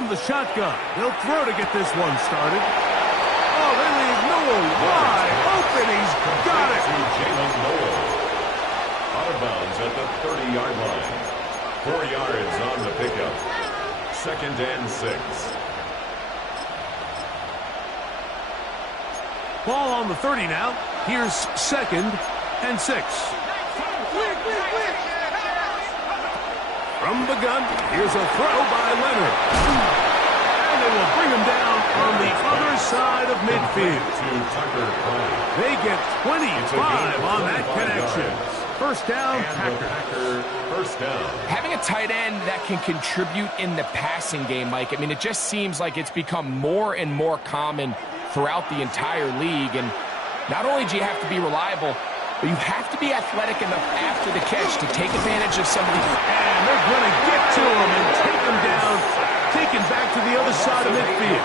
From the shotgun, he'll throw to get this one started. Oh, they leave Newell wide open. He's got it. Jalen Newell. Out of bounds at the 30-yard line. 4 yards on the pickup. 2nd and 6. Ball on the 30 now. Here's 2nd and 6. From the gun, here's a throw by Leonard. And they will bring him down on the other side of midfield. They get 25 on that connection. First down, Packers. First down. Having a tight end that can contribute in the passing game, Mike, I mean, it just seems like it's become more and more common throughout the entire league. And not only do you have to be reliable, but you have to be athletic enough after the catch to take advantage of some of these. And they're going to get to him and take him down, taken back to the other side of midfield.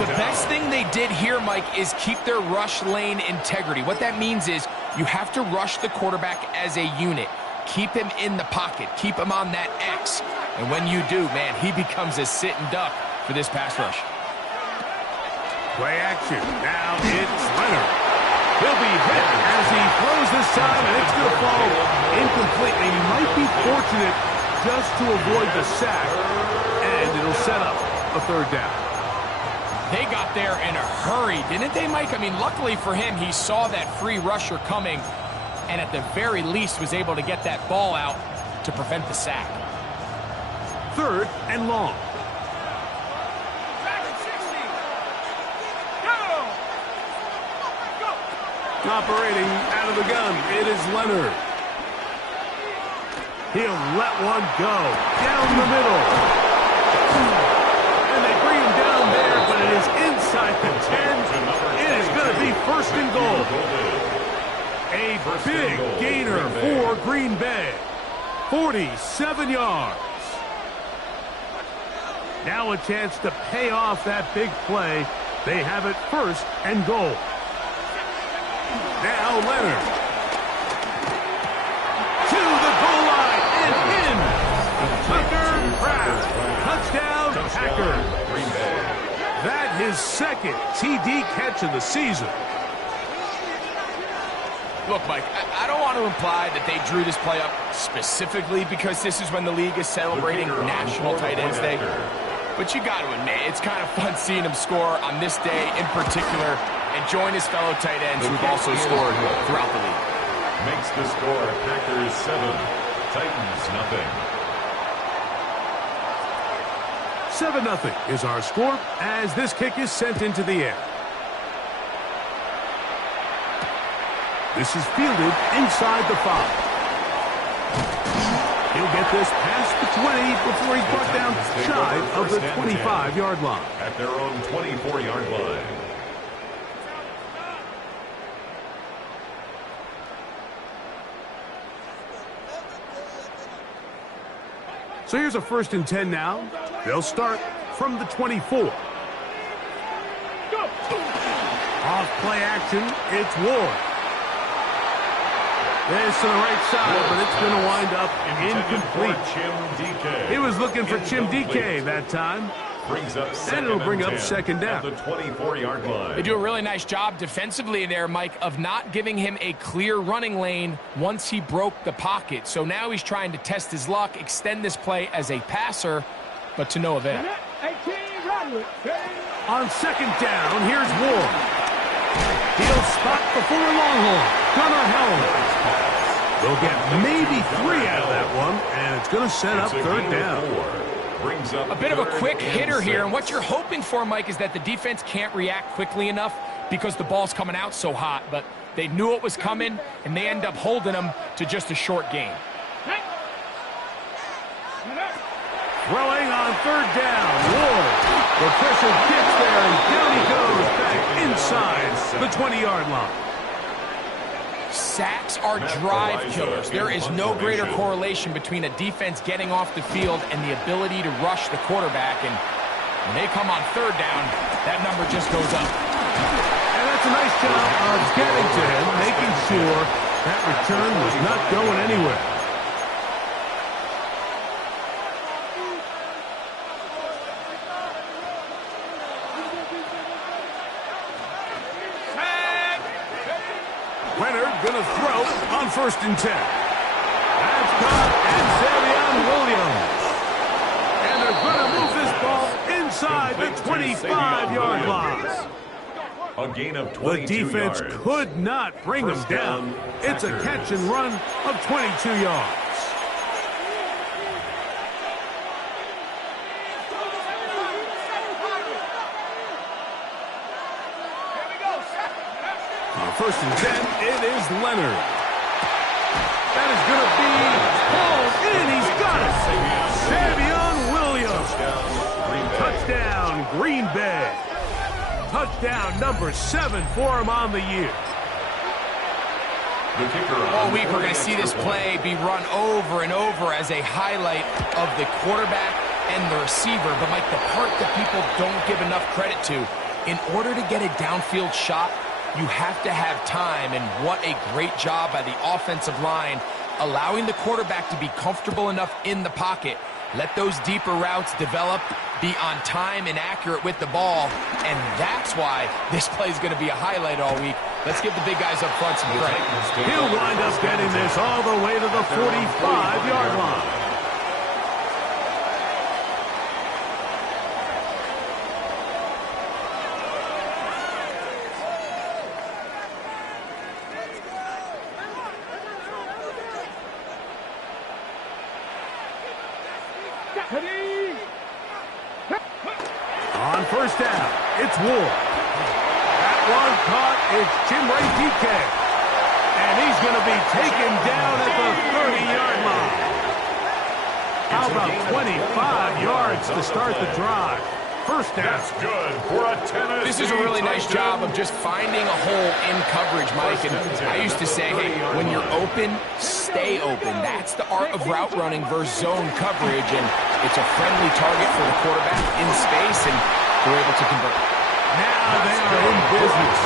The best thing they did here, Mike, is keep their rush lane integrity. What that means is you have to rush the quarterback as a unit. Keep him in the pocket. Keep him on that X. And when you do, man, he becomes a sitting duck for this pass rush. Play action. Now it's Leonard. He'll be hit as he throws this time, and it's going to fall incompletely. He might be fortunate just to avoid the sack, and it'll set up a 3rd down. They got there in a hurry, didn't they, Mike? I mean, luckily for him, he saw that free rusher coming, and at the very least was able to get that ball out to prevent the sack. 3rd and long. Operating out of the gun, it is Leonard. He'll let one go down the middle. And they bring him down there, but it is inside the 10. It is going to be 1st and goal. A big gainer for Green Bay. 47 yards. Now a chance to pay off that big play. They have it 1st and goal. Now Leonard. To the goal line and in. Tucker Pratt. Touchdown, Packers. That his 2nd TD catch of the season. Look, Mike, I don't want to imply that they drew this play up specifically because this is when the league is celebrating National Tight Ends Day. But you got to admit, it's kind of fun seeing him score on this day in particular and join his fellow tight ends who've also scored throughout the league. Makes the score Packers 7, Titans nothing. 7-0 is our score as this kick is sent into the air. This is fielded inside the 5. He'll get this past the 20 before he's brought down shy of the 25-yard line. At their own 24-yard line. So here's a 1st and 10 now. They'll start from the 24. Off play action, it's Ward. This to the right side, but it's going to wind up incomplete. He was looking for Chim DK that time. And it'll bring up 2nd down. The 24-yard line. They do a really nice job defensively there, Mike, of not giving him a clear running lane once he broke the pocket. So now he's trying to test his luck, extend this play as a passer, but to no avail. On 2nd down, here's Ward. He'll spot before Longhorn. Gunnar Helm. They'll get maybe 3 out of that one, and it's going to set up 3rd down. A bit of a quick hitter here, and what you're hoping for, Mike, is that the defense can't react quickly enough because the ball's coming out so hot, but they knew it was coming, and they end up holding them to just a short gain. Throwing on 3rd down, Ward. The pressure gets there, and down he goes back inside the 20-yard line. Sacks are drive killers. There is no greater correlation between a defense getting off the field and the ability to rush the quarterback. And when they come on 3rd down, that number just goes up. And that's a nice job of getting to him, making sure that return was not going anywhere. Leonard gonna throw on 1st and 10. That's caught, and Savion Williams. And they're gonna move this ball inside the 25-yard line. A gain of The 22 defense yards. could not bring them down. It's a catch and run of 22 yards. On 1st and 10, it is Leonard. That is going to be pulled in. He's got it. Savion Williams. Touchdown, Green Bay. Touchdown number 7 for him on the year. All week we're going to see this play be run over and over as a highlight of the quarterback and the receiver. But, Mike, the part that people don't give enough credit to, in order to get a downfield shot, you have to have time, and what a great job by the offensive line allowing the quarterback to be comfortable enough in the pocket. Let those deeper routes develop, be on time and accurate with the ball, and that's why this play is going to be a highlight all week. Let's give the big guys up front some credit. He'll wind up getting this all the way to the 45-yard line. On 1st down, it's Ward. That one caught. It's Chimray DK. And he's going to be taken down at the 30-yard line. How about 25 yards to start the drive? 1st down. That's good for a Tennessee. This is a really nice job of just finding a hole in coverage, Mike. And I used to say, hey, when you're open, stay open. That's the art of route running versus zone coverage. And it's a friendly target for the quarterback in space, and they're able to convert. Now they are in business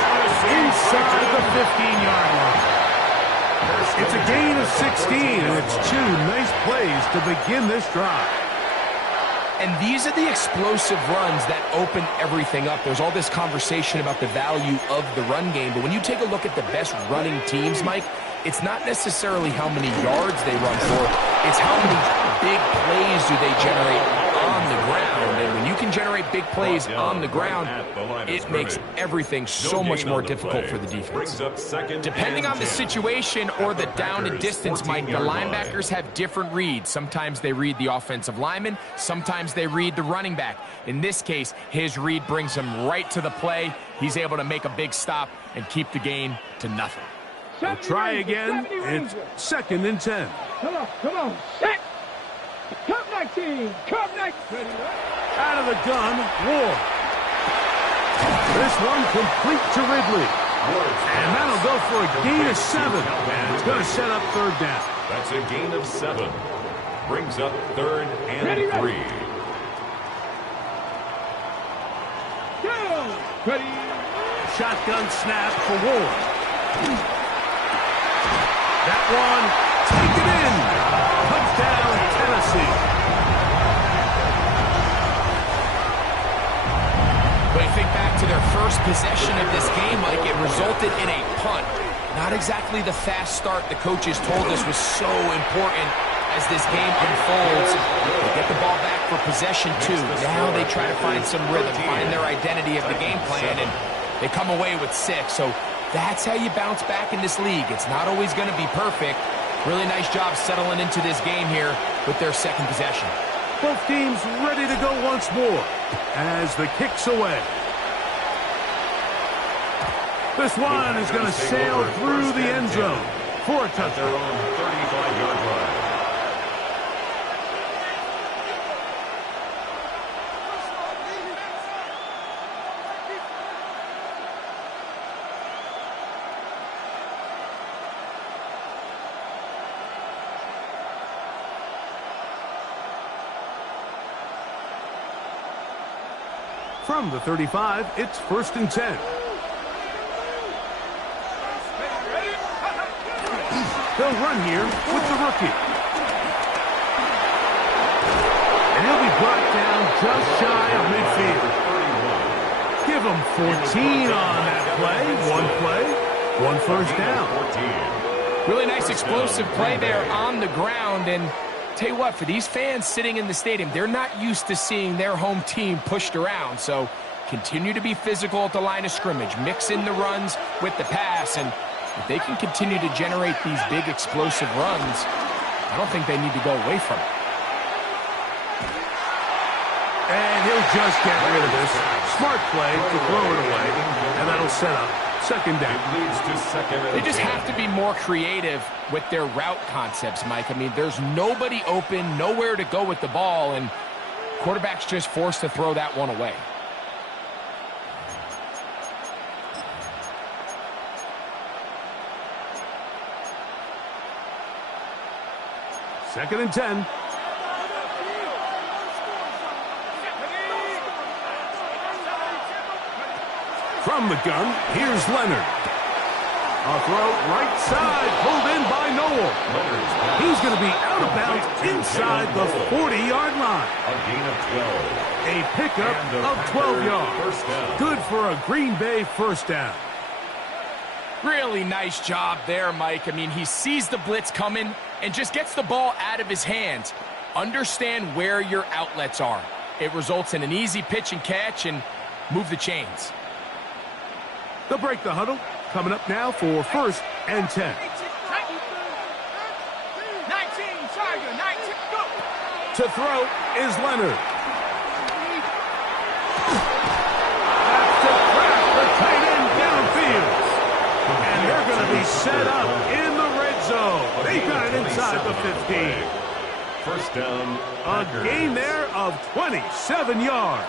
inside the 15-yard line. It's a gain of 16, and it's 2 nice plays to begin this drive. And these are the explosive runs that open everything up. There's all this conversation about the value of the run game, but when you take a look at the best running teams, Mike, it's not necessarily how many yards they run for, it's how many big plays do they generate on the ground. And when you can generate big plays on the ground, it makes everything so much more difficult for the defense. Depending on the situation or the down and distance, Mike, the linebackers have different reads. Sometimes they read the offensive lineman, sometimes they read the running back. In this case, his read brings him right to the play. He's able to make a big stop and keep the gain to nothing. We'll try again. It's 2nd and 10. Come on, set. Come 19, come 19. Out of the gun, Ward. This one complete to Ridley. And that'll go for a gain of 7. And it's going to set up 3rd down. That's a gain of 7. Brings up 3rd and 3. Go. Ready. Shotgun snap for Ward. That one, taken in. Touchdown, Tennessee. When you think back to their first possession of this game, Mike, it resulted in a punt. Not exactly the fast start the coaches told us was so important as this game unfolds. They get the ball back for possession 2. Now they try to find some rhythm, find their identity of the game plan, and they come away with 6. So that's how you bounce back in this league. It's not always going to be perfect. Really nice job settling into this game here with their 2nd possession. Both teams ready to go once more as the kick's away. This one is going to sail through the end zone for a touchdown. Their own 35-yard line. From the 35, it's 1st and 10. They'll run here with the rookie. And he'll be brought down just shy of midfield. Give him 14 on that play. One play. One first down. 14. Really nice explosive play there on the ground. And tell you what, for these fans sitting in the stadium, they're not used to seeing their home team pushed around. So continue to be physical at the line of scrimmage. Mix in the runs with the pass. And if they can continue to generate these big explosive runs, I don't think they need to go away from it. And he'll just get rid of this. Smart play to throw it away. And that'll set up second down. It leads to second and They just 10. have to be more creative with their route concepts, Mike. I mean, there's nobody open, nowhere to go with the ball, and quarterback's just forced to throw that one away. Second and 10. From the gun, here's Leonard. A throw right side, pulled in by Noel. He's going to be out of bounds inside the 40-yard line. A gain of 12. A pickup of 12 yards. First down. Good for a Green Bay first down. Really nice job there, Mike. I mean, he sees the blitz coming and just gets the ball out of his hands. Understand where your outlets are. It results in an easy pitch and catch and move the chains. They'll break the huddle. Coming up now for first and 10. 19, Tiger, 19, go! To throw is Leonard. That's to crack the tight end downfield. And they're going to be set up in the red zone. They've got it inside the 15. First down. A Packers. gain there of 27 yards.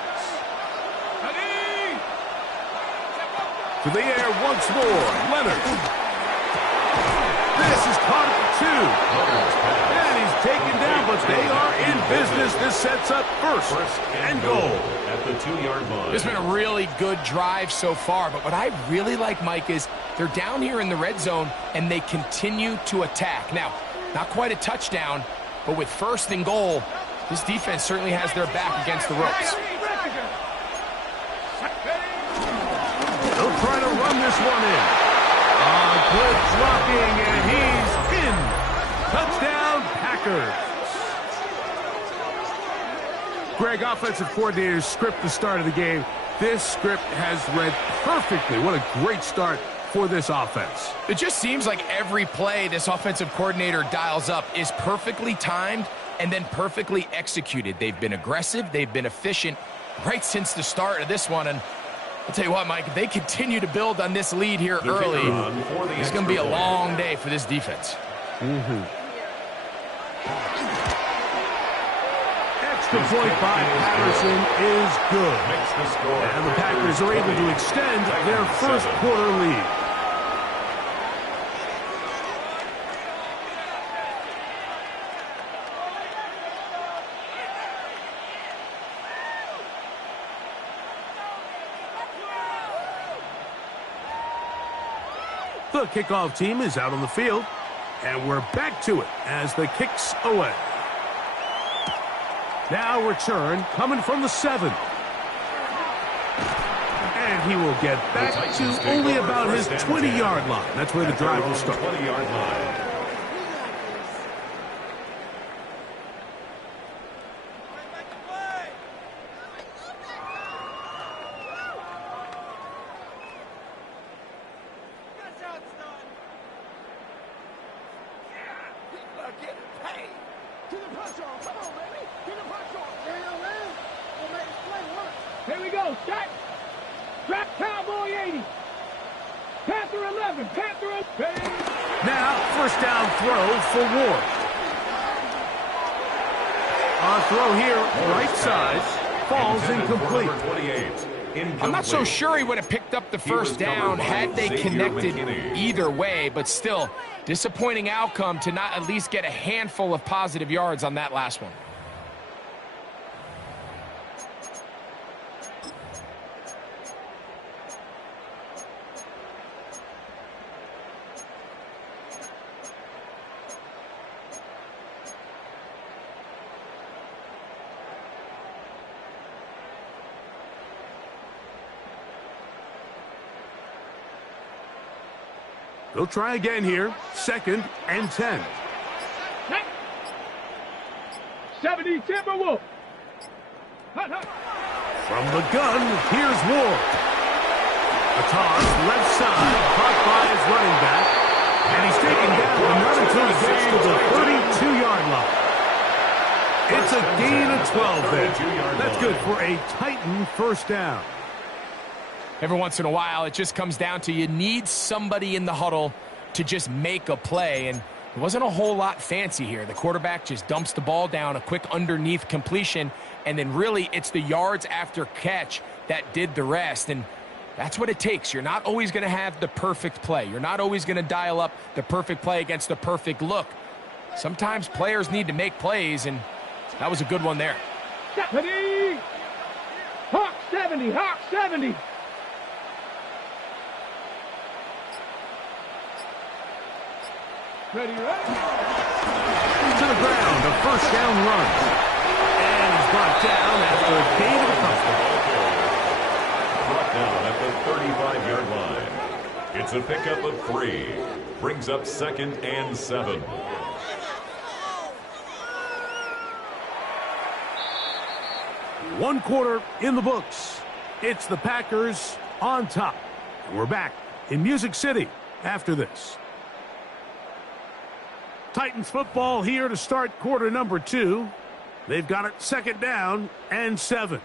To the air once more, Leonard. This is caught at the 2. And he's taken down, but they are in business. This sets up first and goal. At the 2-yard line. It's been a really good drive so far, but what I really like, Mike, is they're down here in the red zone, and they continue to attack. Now, not quite a touchdown, but with first and goal, this defense certainly has their back against the ropes. They'll try to run this one in. Good blocking, and he's in. Touchdown, Packers. Greg, offensive coordinators script the start of the game. This script has read perfectly. What a great start for this offense. It just seems like every play this offensive coordinator dials up is perfectly timed and then perfectly executed. They've been aggressive. They've been efficient right since the start of this one. And I'll tell you what, Mike, if they continue to build on this lead here early, it's going to be a long day for this defense. Extra point by Patterson is good. And the Packers are able to extend their first quarter lead. The kickoff team is out on the field, and we're back to it as the kick's away. Now return coming from the 7. And he will get back to only about his 20-yard line. That's where the drive will start. 20-yard line. Here we go, start. Drop Cowboy 80. Panther 11, Panther 11. Now, first down throw for Ward. A throw here, right side, falls incomplete. Number 28. I'm not so sure he would have picked up the first down had they connected either way, but still, disappointing outcome to not at least get a handful of positive yards on that last one. They'll try again here. 2nd and 10. 70 Timberwolf. From the gun, here's Ward. A toss, left side, caught by his running back. And he's taken down, but not until he gets to the 32-yard line. It's a gain of 12 there. That's good for a Titan first down. Every once in a while, it just comes down to you need somebody in the huddle to just make a play, and it wasn't a whole lot fancy here. The quarterback just dumps the ball down, a quick underneath completion, and then really it's the yards after catch that did the rest, and that's what it takes. You're not always going to have the perfect play. You're not always going to dial up the perfect play against the perfect look. Sometimes players need to make plays, and that was a good one there. Ready? Hawk 70, Hawk 70. Ready, ready. To the ground, a first down run. And he's brought down after a gain of a couple. Brought down at the 35-yard line. It's a pickup of 3. Brings up 2nd and 7. One quarter in the books. It's the Packers on top. We're back in Music City after this. Titans football here to start quarter number 2. They've got it 2nd down and 7.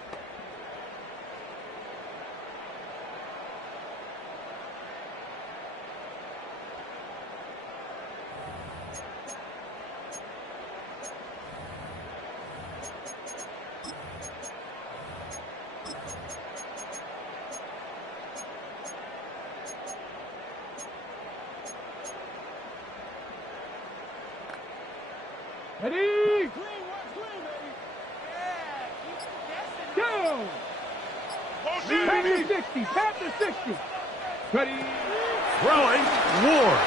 Ready? Go! Panther 60, Panther 60. Ready? Throwing, Ward.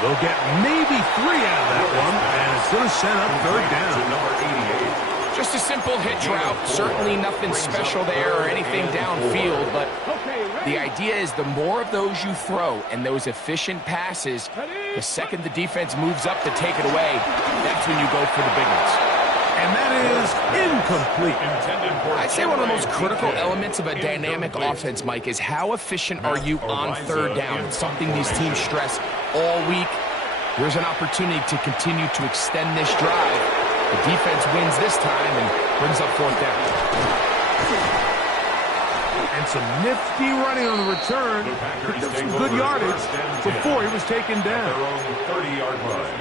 They'll get maybe 3 out of that one, and it's going to set up 3rd down. Number 88. Just a simple hitch route. Certainly nothing special there or anything downfield, but the idea is the more of those you throw and those efficient passes, the second the defense moves up to take it away, that's when you go for the big ones. And that is incomplete. I'd say one of the most critical elements of a dynamic offense, Mike, is how efficient are you on 3rd down. It's something these teams stress all week. Here's an opportunity to continue to extend this drive. The defense wins this time and brings up 4th down. And some nifty running on the return. Picked up some good yardage before he was taken down. Their own 30-yard line.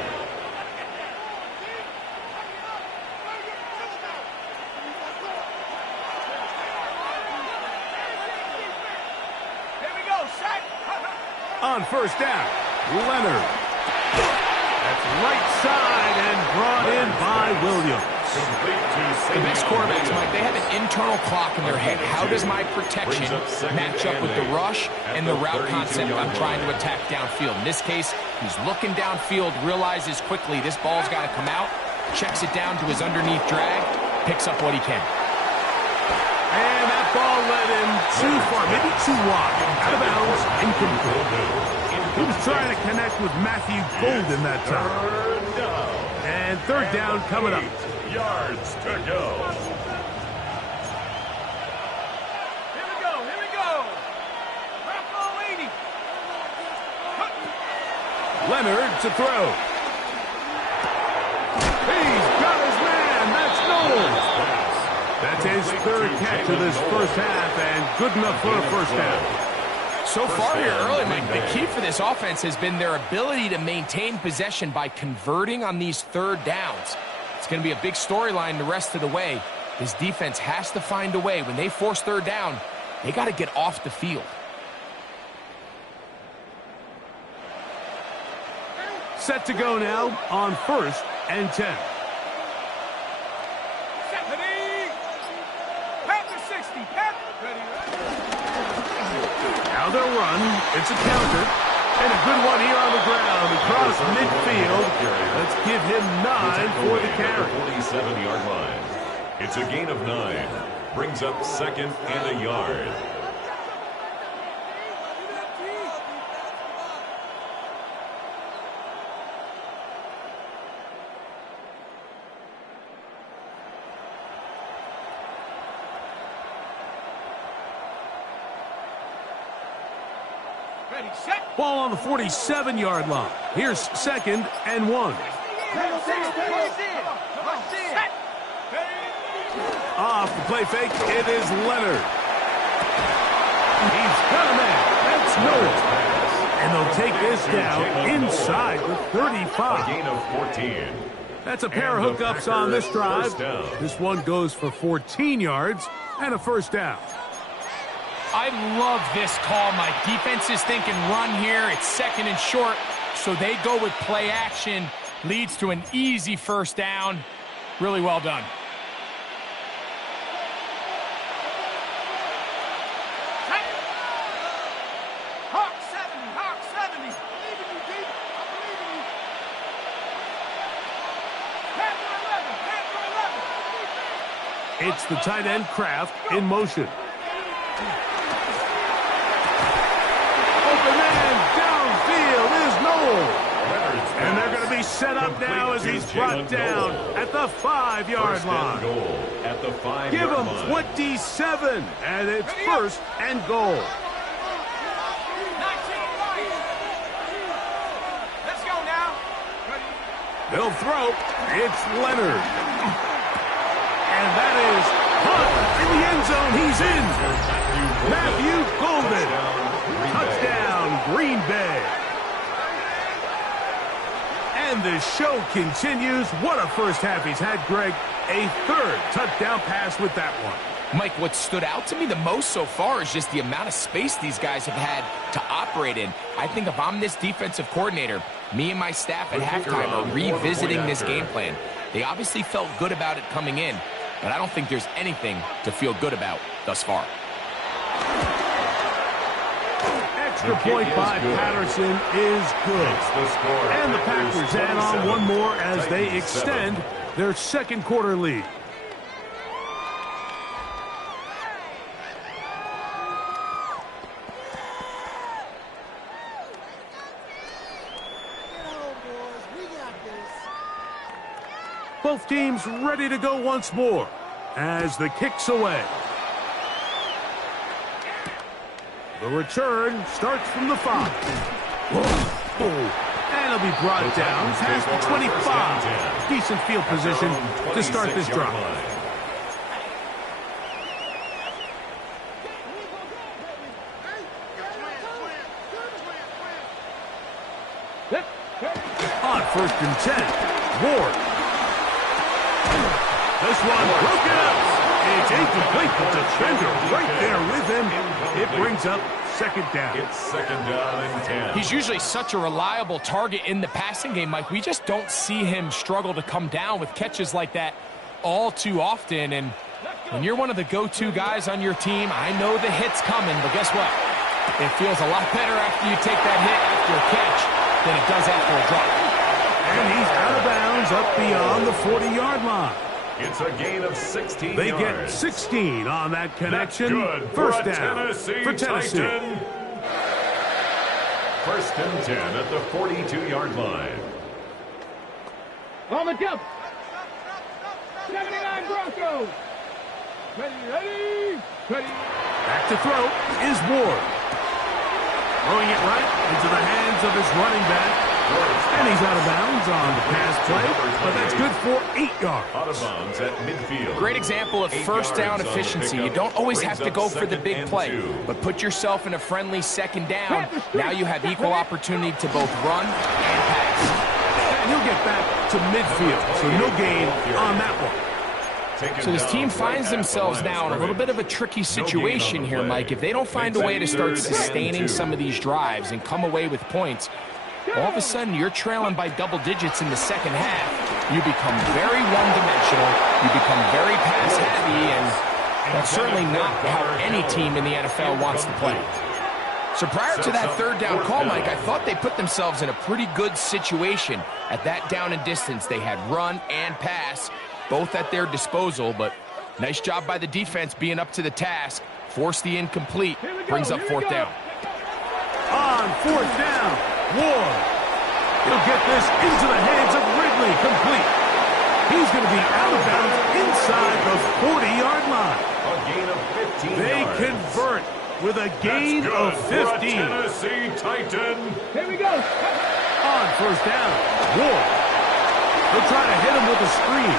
Here we go, set. On 1st down, Leonard. That's right side and brought in by Williams. The best quarterbacks, Mike, they have an internal clock in their head. How does my protection match up with the rush and the route concept I'm trying to attack downfield? In this case, he's looking downfield, realizes quickly this ball's got to come out, checks it down to his underneath drag, picks up what he can. And that ball led him too far, maybe too wide. Out of bounds, incomplete. He was trying to connect with Matthew Golden that time. And 3rd down coming up. Yards to go. Here we go. Rocco 80. Leonard to throw. He's got his man. That's Knowles. That's his 3rd catch of this first half, and good enough for a first down. So far here early, Mike, the key for this offense has been their ability to maintain possession by converting on these 3rd downs. It's going to be a big storyline the rest of the way. This defense has to find a way. When they force 3rd down, they got to get off the field. Set to go now on 1st and 10. Panther 60, Panther. Ready. Now they'll run. It's a counter. And a good one here on the ground across midfield. Let's give him 9 for the carry. 47-yard line. It's a gain of 9. Brings up 2nd and a yard. Ball on the 47-yard line. Here's 2nd and 1. Off the play fake, it is Leonard. He's got a man. That's Noah. And they'll take this down inside the 35. A gain of 14. That's a pair of hookups on this drive. This one goes for 14 yards and a first down. I love this call, Mike. Defense is thinking run here. It's 2nd and short, so they go with play action. Leads to an easy first down. Really well done. It's the tight end Kraft in motion. Open man downfield is Noel. And they're going to be set up now as he's brought down at the 5-yard line. At the 5-yard Give him line. 27, and it's 1st and goal. Let's go now. They'll throw. It's Leonard. And that is Hunt in the end zone. He's in. Matthew Golden. Touchdown, Green Bay. And the show continues. What a first half he's had, Greg. A 3rd touchdown pass with that one. Mike, what stood out to me the most so far is just the amount of space these guys have had to operate in. I think if I'm this defensive coordinator, me and my staff at halftime are revisiting this game plan. They obviously felt good about it coming in, but I don't think there's anything to feel good about thus far. Extra point by Patterson is good. And the Packers add on one more as they extend their 2nd quarter lead. Both teams ready to go once more as the kick's away. The return starts from the 5. And it'll be brought down past the 25. Decent field position to start this drive. On 1st and 10, Ward. This one broken up. It's incomplete. The defender right there with him. It brings up 2nd down. It's 2nd down and 10. He's usually such a reliable target in the passing game, Mike. We just don't see him struggle to come down with catches like that all too often. And when you're one of the go-to guys on your team, I know the hit's coming, but guess what? It feels a lot better after you take that hit after a catch than it does after a drop. And he's out of bounds up beyond the 40-yard line. It's a gain of 16 They yards. get 16 on that connection. That's good First for a down for Tennessee. Titan. 1st and 10 at the 42-yard line. On the jump. 79 Broncos. Ready. Back to throw is Ward. Throwing it right into the hands of his running back. And he's out of bounds on the pass play, but that's good for 8 yards. Out of bounds at midfield. Great example of first down efficiency. You don't always have to go for the big play, but put yourself in a friendly 2nd down. Now you have equal opportunity to both run and pass. And he'll get back to midfield, so no gain on that one. So this team finds themselves now in a little bit of a tricky situation here, Mike. If they don't find a way to start sustaining some of these drives and come away with points, all of a sudden you're trailing by double digits in the 2nd half. You become very one-dimensional. You become very pass-heavy, and that's certainly not how any team in the NFL wants to play. So prior to that 3rd down call, Mike, I thought they put themselves in a pretty good situation. At that down and distance, they had run and pass, both at their disposal, but nice job by the defense being up to the task. Force the incomplete, brings up 4th down. On 4th down, Ward. He'll get this into the hands of Ridley, complete. He's going to be out of bounds inside the 40-yard line. A gain of 15 They yards. convert with a gain of 15. Tennessee Titan. Here we go. On first down, Ward. They'll try to hit him with a screen.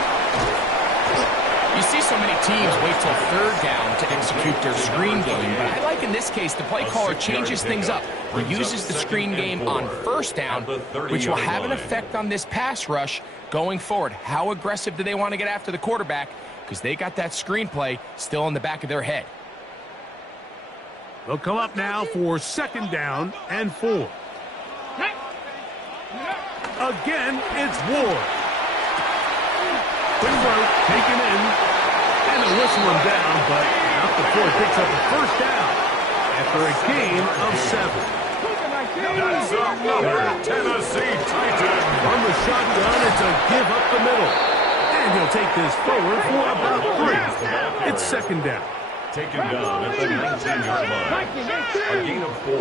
You see so many teams wait till third down to execute their screen game, but I like in this case the play caller changes things up. He uses the screen game on first down, which will have an effect on this pass rush going forward. How aggressive do they want to get after the quarterback? Because they got that screen play still in the back of their head. They'll come up now for second down and 4. Again, it's Ward. Quick throw, taken in, and they'll whistle him down, but not before he picks up a first down after a gain of 7. That's another Tennessee Titan. From the shotgun, it's a give up the middle. And he'll take this forward for about 3. It's second down. Taken down at the 19-yard line. A gain of 4.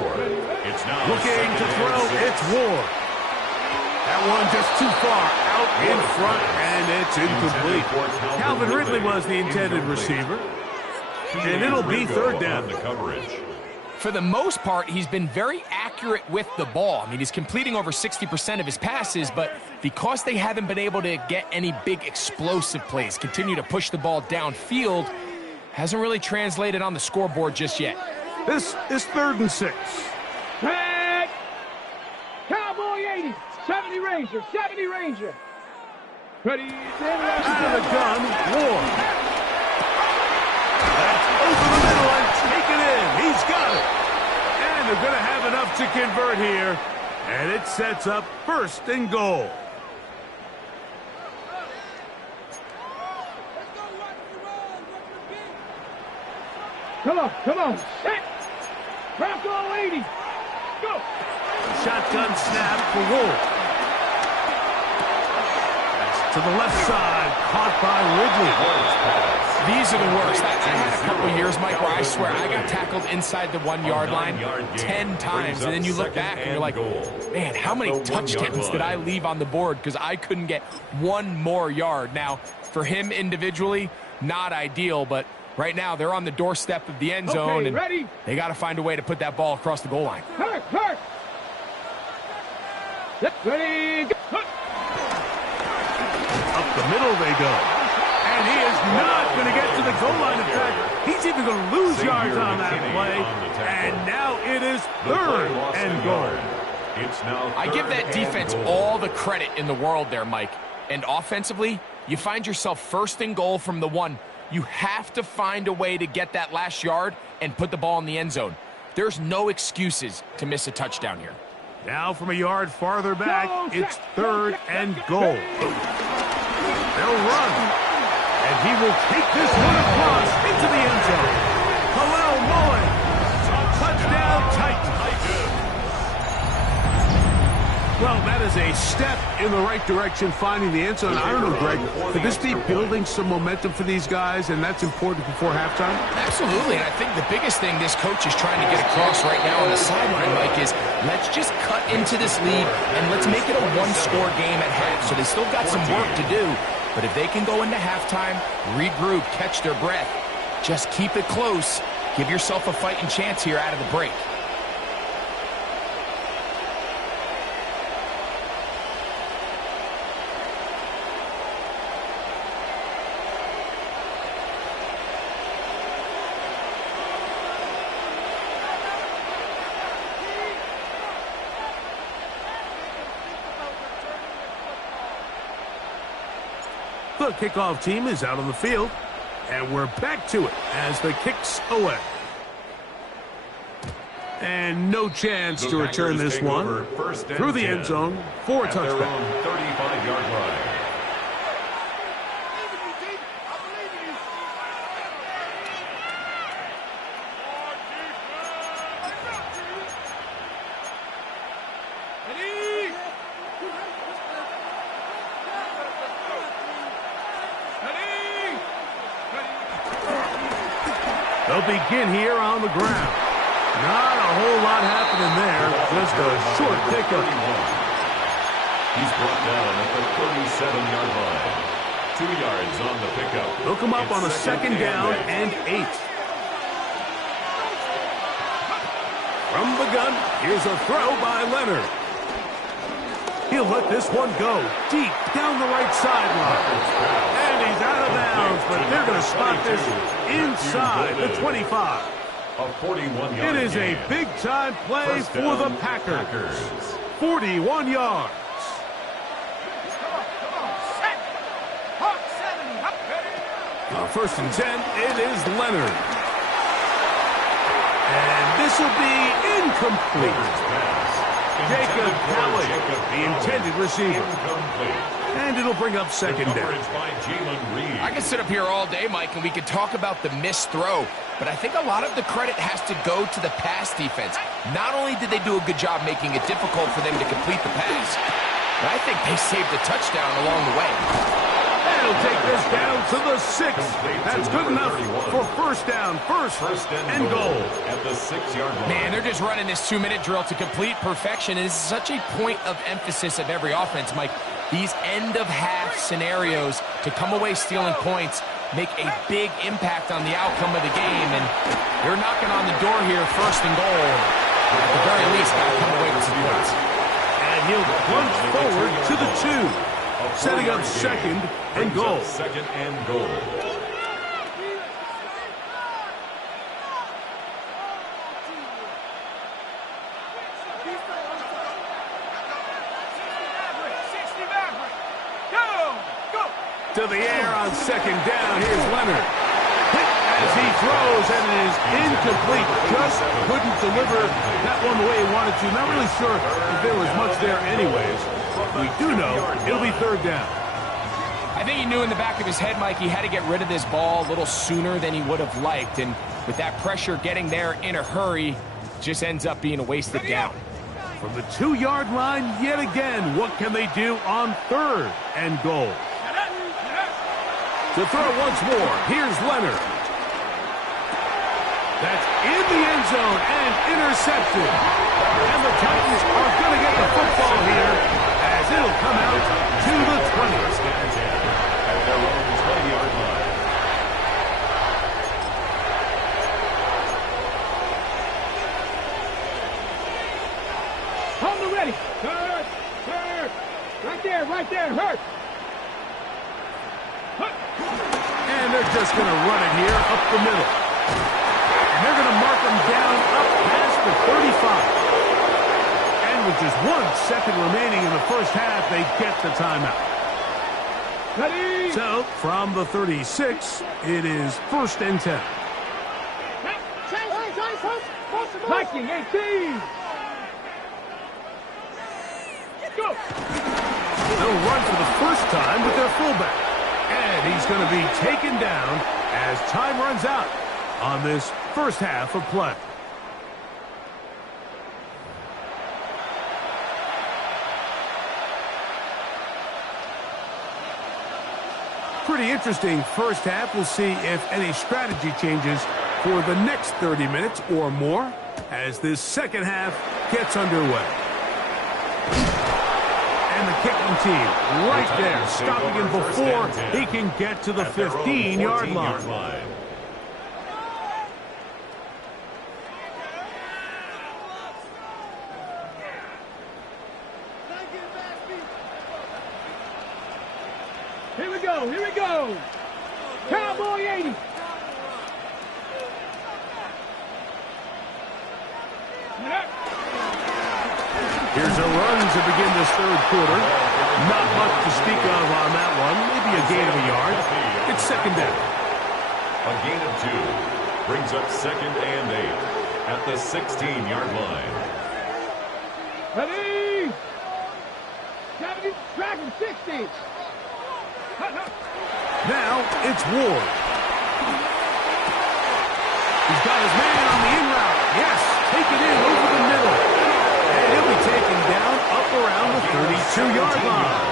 It's now looking to throw, it's Ward. That one just too far out in front, and it's incomplete. Calvin Ridley was the intended receiver, and it'll be third down. For the most part, he's been very accurate with the ball. I mean, he's completing over 60% of his passes, but because they haven't been able to get any big explosive plays, continue to push the ball downfield, hasn't really translated on the scoreboard just yet. This is 3rd and 6. Tag. Cowboy 80. 70 Ranger. 70 Ranger. Ready. Out of the gun, Ward. That's over the middle and taken in. He's got it. And they're going to have enough to convert here. And it sets up 1st and goal. Come on. Set. Bronco 80. Go. Shotgun snap for Wolf. To the left side, caught by Ridley. These are the worst. I had a couple years, Mike, where I swear I got tackled inside the 1-yard line 10 times, and then you look back and you're like, man, how many touchdowns did I leave on the board because I couldn't get one more yard? Now, for him individually, not ideal, but right now they're on the doorstep of the end zone, and they got to find a way to put that ball across the goal line. Hurt. Ready. Up the middle they go. And he is not going to get to the goal line. In fact, he's even going to lose yards on that play. And now it is 3rd and goal. I give that defense all the credit in the world there, Mike. And offensively, you find yourself 1st and goal from the 1. You have to find a way to get that last yard and put the ball in the end zone. There's no excuses to miss a touchdown here. Now from a yard farther back, it's 3rd and goal. They'll run. And he will take this one across into the end zone. Khalil Mullen. Touchdown Titans. Well, that is a step in the right direction, finding the end zone. I don't know, Greg, could this be building some momentum for these guys, and that's important before halftime? Absolutely, and I think the biggest thing this coach is trying to get across right now on the sideline, Mike, is let's just cut into this lead, and let's make it a one-score game at half. So they still got some work to do, but if they can go into halftime, regroup, catch their breath, just keep it close, give yourself a fighting chance here out of the break. The kickoff team is out on the field, and we're back to it as the kick's away. And no chance to return this one through the end zone for a touchdown. 35-yard line. They'll begin here on the ground. Not a whole lot happening there. Just a short pickup. He's brought down at the 37-yard line. 2 yards on the pickup. They'll come up on a second down and 8. From the gun, here's a throw by Leonard. He'll let this one go deep down the right sideline. And he's out of bounds, but they're going to spot this inside the 25. A 41-yard It is a big-time play for the Packers. 41 yards. First and 10, it is Leonard. And this will be incomplete. Jacob Kelly, the intended receiver. And it'll bring up second down. I could sit up here all day, Mike, and we could talk about the missed throw, but I think a lot of the credit has to go to the pass defense. Not only did they do a good job making it difficult for them to complete the pass, but I think they saved a touchdown along the way. That'll take this down to the 6. That's good enough for first down, first and goal. At the 6-yard line. Man, they're just running this 2-minute drill to complete perfection, and it's such a point of emphasis of every offense, Mike. These end-of-half scenarios to come away stealing points make a big impact on the outcome of the game, and you're knocking on the door here, first and goal. At the very least, got to come away with some points. And he'll plunge forward to the 2. Setting up second and goal. Second and goal. To the air on second down. Here's Leonard. Hit as he throws, and it is incomplete. Just couldn't deliver that one the way he wanted to. Not really sure if there was much there anyways. We do know it'll be third down. I think he knew in the back of his head, Mike, he had to get rid of this ball a little sooner than he would have liked. And with that pressure getting there in a hurry, just ends up being a wasted down. From the 2-yard line yet again, what can they do on third and goal? To throw once more, here's Leonard. That's in the end zone and intercepted. And the Titans are going to get the football here as it'll come out to the 20. At their own 20-yard line. Hold it ready. Hurt. Hurt. Right there. Hurt. And they're just going to run it here up the middle. And they're going to mark them down up past the 35. And with just 1 second remaining in the first half, they get the timeout. Ready. So, from the 36, it is first and 10. Viking 18. Go. They'll run for the first time with their fullback. And he's going to be taken down as time runs out on this first half of play. Pretty interesting first half. We'll see if any strategy changes for the next 30 minutes or more as this second half gets underway. And the kicking team right there, stopping him before he can get to the 15-yard line. Here we go. Cowboy 80. Here's a run to begin this third quarter. Not much to speak of on that one. Maybe a gain of a yard. It's second down. A gain of 2 brings up second and 8 at the 16-yard line. Ready. 70, Dragon 60. Now it's Ward. He's got his man on the in route. Yes, take it in over the middle. And he'll be taken down up around the 32-yard line.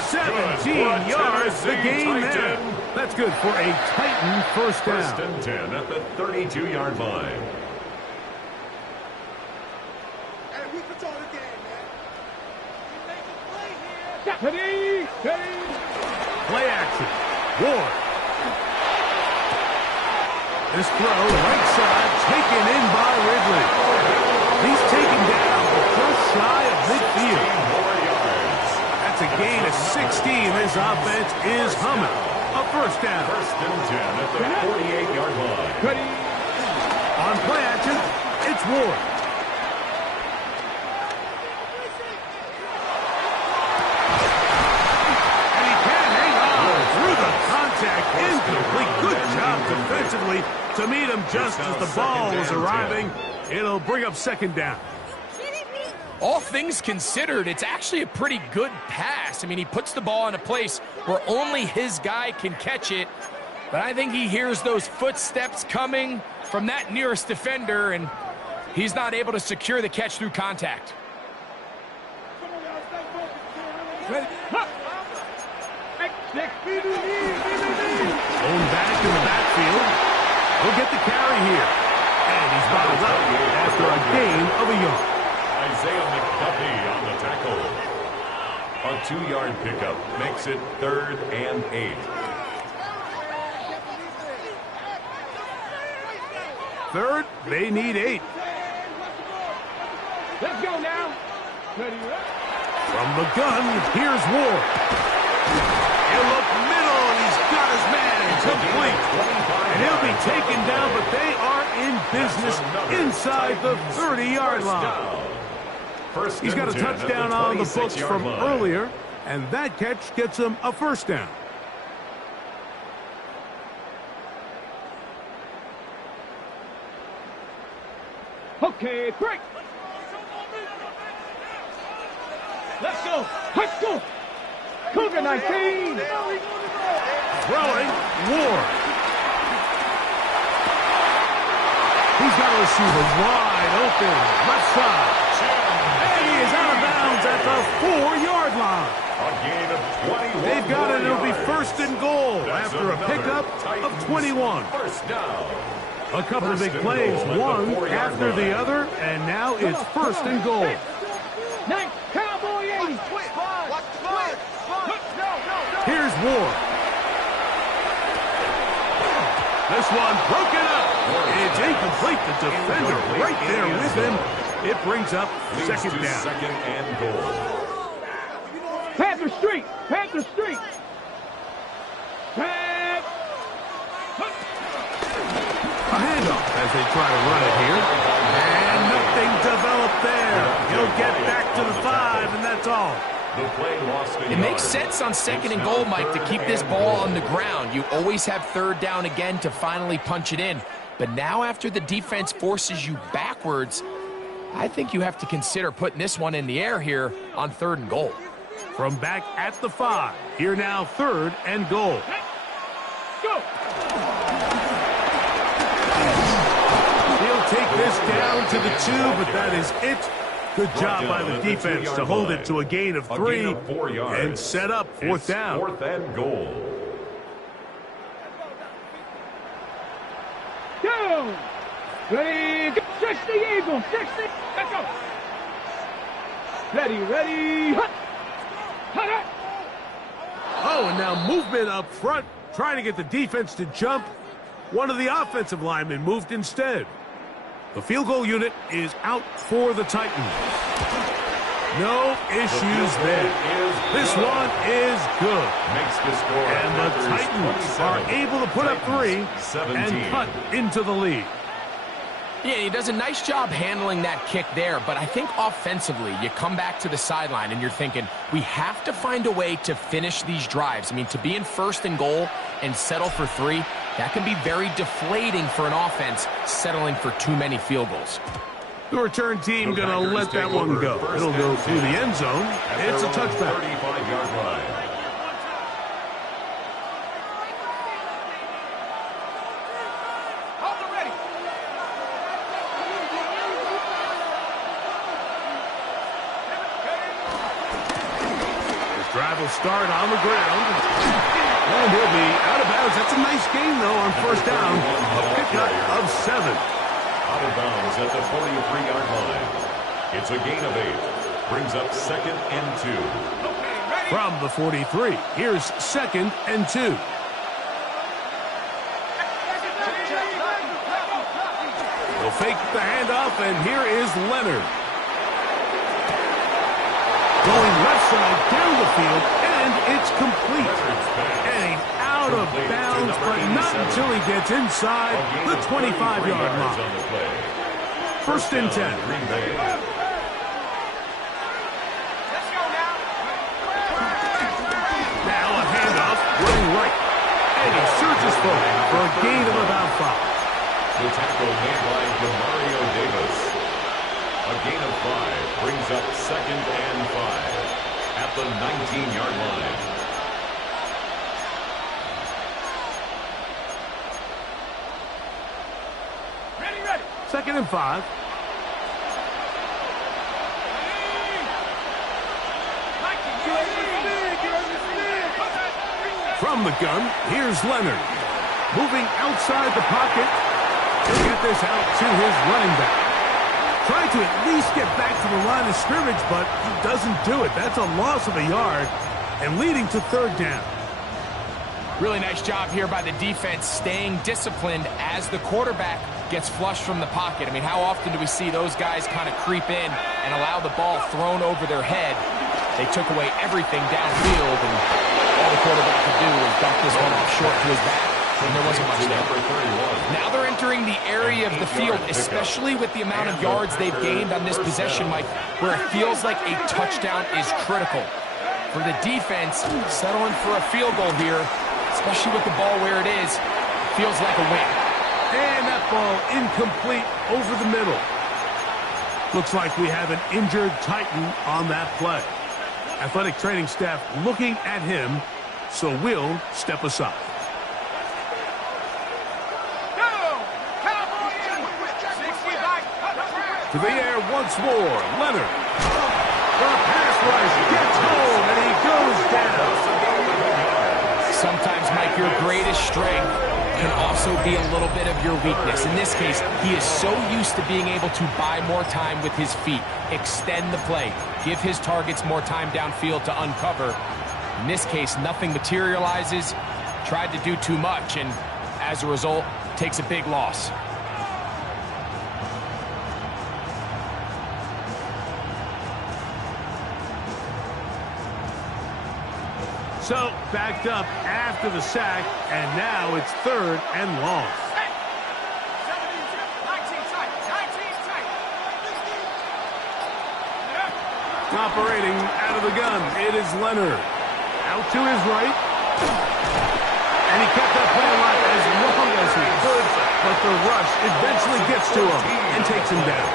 17 yards, the gain there. That's good for a Titan first down. First and 10 at the 32-yard line. Hey, we control the game, man. We make a play here. Ready. Play action. Ward. This throw, right side, taken in by Ridley. He's taken down just shy of midfield. That's a gain of 16. This offense is humming. A first down. First and 10 at the 48-yard line. On play action, it's Ward. And he can hang on through the contact. Incomplete. Good job defensively to meet him just as the ball was arriving. It'll bring up second down. All things considered, it's actually a pretty good pass. I mean, he puts the ball in a place where only his guy can catch it. But I think he hears those footsteps coming from that nearest defender, and he's not able to secure the catch through contact. Going back in the backfield. He'll get the carry here. And he's bottled up after a gain of a yard. Isaiah McDuffie on the tackle. A 2-yard pickup makes it 3rd and 8. Third, they need 8. Let's go now. From the gun, here's Ward. He'll look middle, and he's got his man complete. And he'll be taken down, but they are in business inside the 30-yard line. He's got a touchdown on the books from earlier, and that catch gets him a first down. Okay, break. Let's go. Let's go. Cougar 19. Throwing, Ward. He's got a receiver wide open, left side. And he is out of bounds at the 4-yard line. A gain of 21. They've got it. It'll be first and goal after a pickup of 21. First down. A couple of big plays, one after the other, and now it's first and goal. Nice. Cowboy 80. Here's Ward. This one broken up. It's incomplete. The defender right there with him. It brings up second down. Second and goal. Panther Street. Panther Street. A handoff as they try to run it here. And nothing developed there. He'll get back to the 5, and that's all. The play lost a It yard. makes sense on second and goal, Mike, to keep this ball on the ground. You always have third down again to finally punch it in. But now after the defense forces you backwards, I think you have to consider putting this one in the air here on third and goal. From back at the 5, here now third and goal. Go. He'll take this down to the 2, but that is it. Good job by the defense to hold it to a gain of 3 and set up fourth down. Fourth and goal. Down. Ready. 60 Eagles. 60. Let's go. Ready. Ready. Hut. Hut, hut. Oh, and now movement up front, trying to get the defense to jump. One of the offensive linemen moved instead. The field goal unit is out for the Titans. No issues there. This one is good. Makes the score. And the Titans are able to put up 3 and cut into the lead. Yeah, he does a nice job handling that kick there, but I think offensively, you come back to the sideline and you're thinking, we have to find a way to finish these drives. I mean, to be in first and goal and settle for 3, that can be very deflating for an offense settling for too many field goals. The return team going to let that one go. It'll go through the end zone. It's a touchback. 35-yard line. Drive will start on the ground. And he'll be out of bounds. That's a nice gain, though, on first down. A pickup of 7. Out of bounds at the 43-yard line. It's a gain of 8. Brings up second and 2. From the 43, here's second and 2. and here is Leonard. Going left side down the field, and it's complete. And he's out of bounds, but not until he gets inside the 25-yard line. First and 10. Now a handoff, running right. And he searches for it for a gain of about 5. The tackle made by Demario Davis. A gain of 5 brings up 2nd and 5 at the 19-yard line. Ready. 2nd and 5. From the gun, here's Leonard. Moving outside the pocket. He'll get this out to his running back. Trying to at least get back to the line of scrimmage, but he doesn't do it. That's a loss of a yard and leading to 3rd down. Really nice job here by the defense staying disciplined as the quarterback gets flushed from the pocket. I mean, how often do we see those guys kind of creep in and allow the ball thrown over their head? They took away everything downfield, and all the quarterback could do was dump this one off short to his back, and there wasn't much there. Now they're entering the area of the field, especially with the amount of yards they've gained on this possession, Mike, where it feels like a touchdown is critical. For the defense, settling for a field goal here, especially with the ball where it is, feels like a win. And that ball incomplete over the middle. Looks like we have an injured Titan on that play. Athletic training staff looking at him, so we'll step aside. To the air once more, Leonard. The pass rush gets home, and he goes down. Sometimes, Mike, your greatest strength can also be a little bit of your weakness. In this case, he is so used to being able to buy more time with his feet, extend the play, give his targets more time downfield to uncover. In this case, nothing materializes, tried to do too much, and as a result, takes a big loss. So, backed up after the sack, and now it's 3rd and long. Operating out of the gun, it is Leonard. Out to his right. And he kept that play alive as long as he could, but the rush eventually gets to him and takes him down.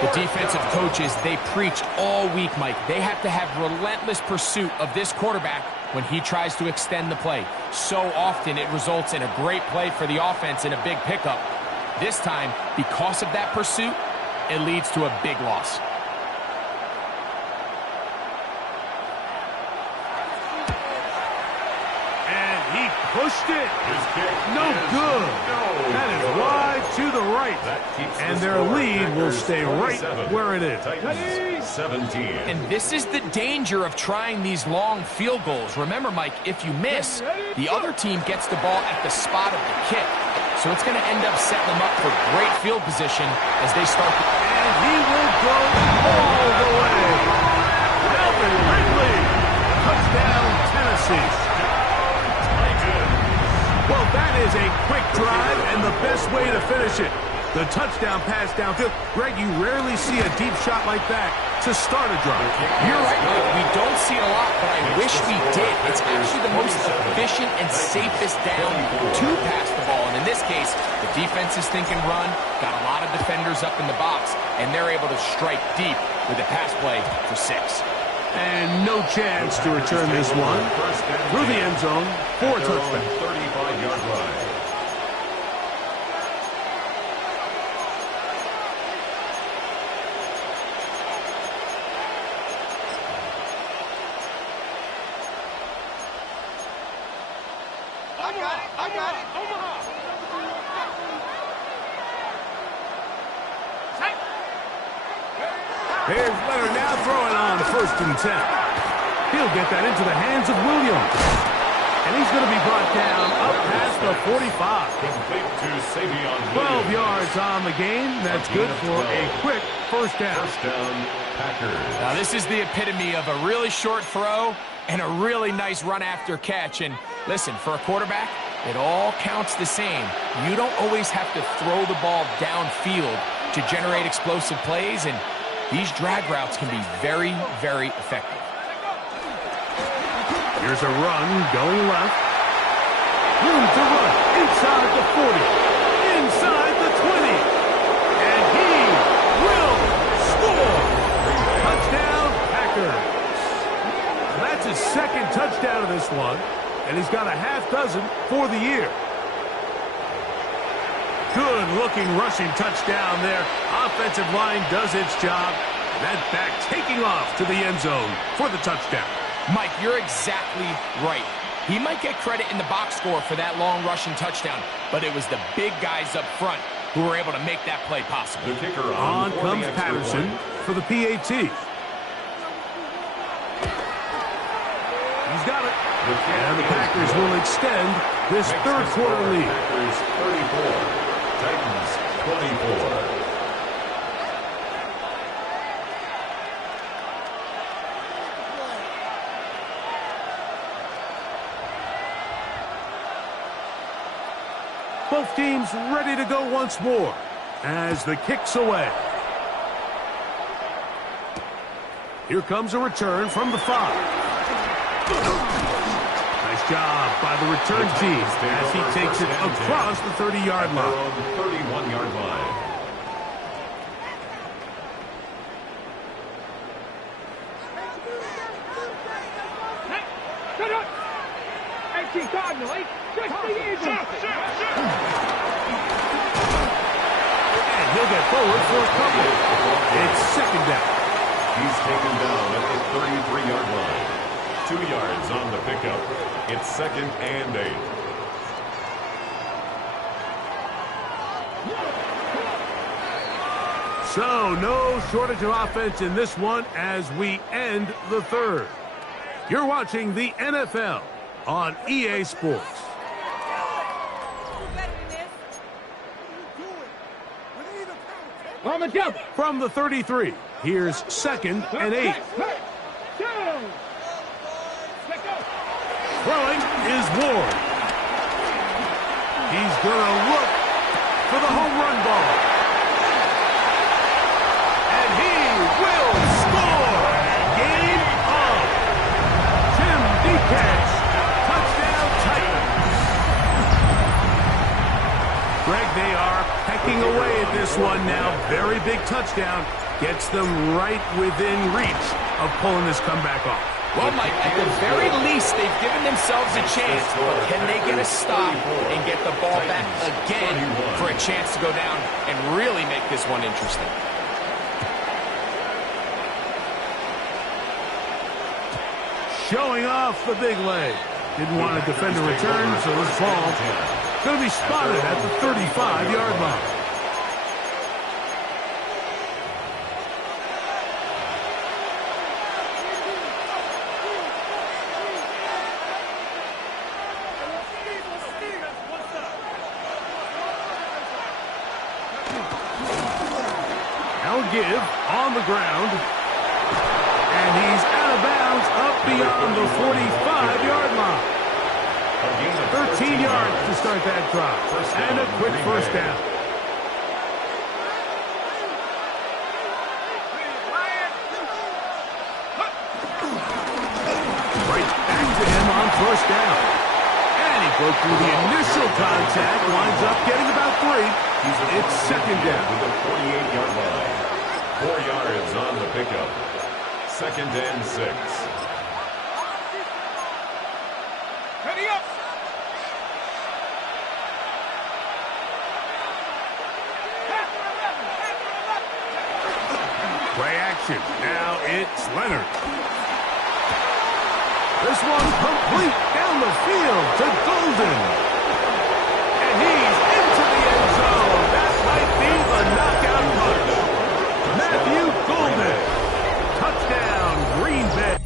The defensive coaches, they preached all week, Mike. They have to have relentless pursuit of this quarterback when he tries to extend the play. So often it results in a great play for the offense and a big pickup. This time, because of that pursuit, it leads to a big loss. And he pushed it. No good. That is wide to the right. And their lead will stay right where it is. 17. And this is the danger of trying these long field goals. Remember, Mike, if you miss, the other team gets the ball at the spot of the kick. So it's going to end up setting them up for great field position as they start. And he will go all the way. Melvin Ridley. Touchdown, Tennessee. Well, that is a quick drive and the best way to finish it. The touchdown pass downfield. Greg, you rarely see a deep shot like that to start a drive. You're right, Mike. We don't see it a lot, but I wish we did. It's actually the most efficient and safest down to pass the ball. And in this case, the defense is thinking run, got a lot of defenders up in the box, and they're able to strike deep with a pass play for 6. And no chance to return this one through the end zone for a touchdown. 35-yard line. I got it. Omaha. Here's Leonard now throwing on 1st and 10. He'll get that into the hands of Williams. And he's going to be brought down up past the 45. Complete to Savion 12 yards on the game. That's good for a quick first down. First down, Packers. Now, this is the epitome of a really short throw and a really nice run after catch. And listen, for a quarterback, it all counts the same. You don't always have to throw the ball downfield to generate explosive plays, and these drag routes can be very, very effective. Here's a run going left. Room to run inside the 40, inside the 20. And he will score. Touchdown, Packers. So that's his second touchdown of this one, and he's got a half dozen for the year. Good-looking rushing touchdown there. Offensive line does its job. That back taking off to the end zone for the touchdown. Mike, you're exactly right. He might get credit in the box score for that long rushing touchdown, but it was the big guys up front who were able to make that play possible. The kicker On for comes the extra Patterson point. for the PAT. He's got it. And the Packers will extend this third quarter lead. Packers 34, Titans 24. Both teams ready to go once more as the kick's away. Here comes a return from the 5. Nice job by the return team as he takes it across the 30-yard line. Their own 31-yard line. Shut up! Empty Cardinal, eh? Just the easy. And he'll get forward for a couple. It's second down. He's taken down at the 33-yard line. 2 yards on the pickup. It's second and 8. So no shortage of offense in this one as we end the third. You're watching the NFL on EA Sports. On the jump. From the 33, here's second and 8. Throwing is Ward. He's going to look for the home run ball. And he will score. Game on. Tim DeCash. Touchdown Titans. Greg, they are pecking away at this one now. Very big touchdown. Gets them right within reach of pulling this comeback off. Well, Mike, at the very least, they've given themselves a chance, but can they get a stop and get the ball back again for a chance to go down and really make this one interesting? Showing off the big leg. Didn't want to defend a return, so this ball going to be spotted at the 35-yard line. Give on the ground, and he's out of bounds up beyond the 45-yard line. 13 yards to start that drive, and a quick first down. Right back to him on first down, and he broke through the initial contact, winds up getting about 3. It's second down with a 48-yard line. 4 yards on the pickup. Second and 6. Ready up. Play action. Now it's Leonard. This one complete down the field to Golden. And he's into the end zone. That might be the knockout punch. Matthew Golden. Touchdown, Green Bay.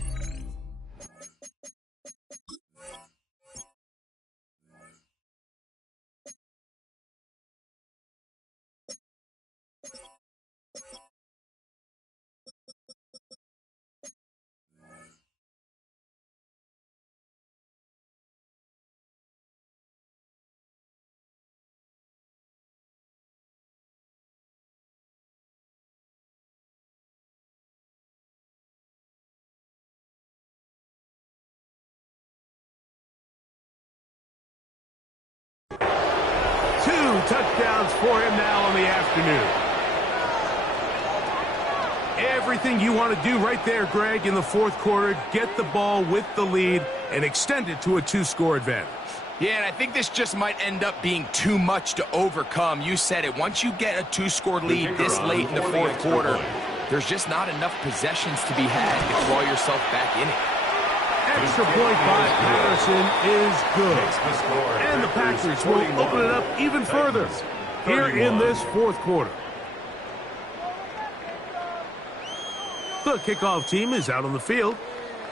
touchdowns for him now on the afternoon. Everything you want to do right there, Greg, in the fourth quarter, get the ball with the lead and extend it to a 2-score advantage. Yeah, and I think this just might end up being too much to overcome. You said it. Once you get a 2-score lead this late in the fourth quarter, there's just not enough possessions to be had to claw yourself back in it. Extra point by Patterson is good. And the Packers will open it up even further here in this fourth quarter. The kickoff team is out on the field,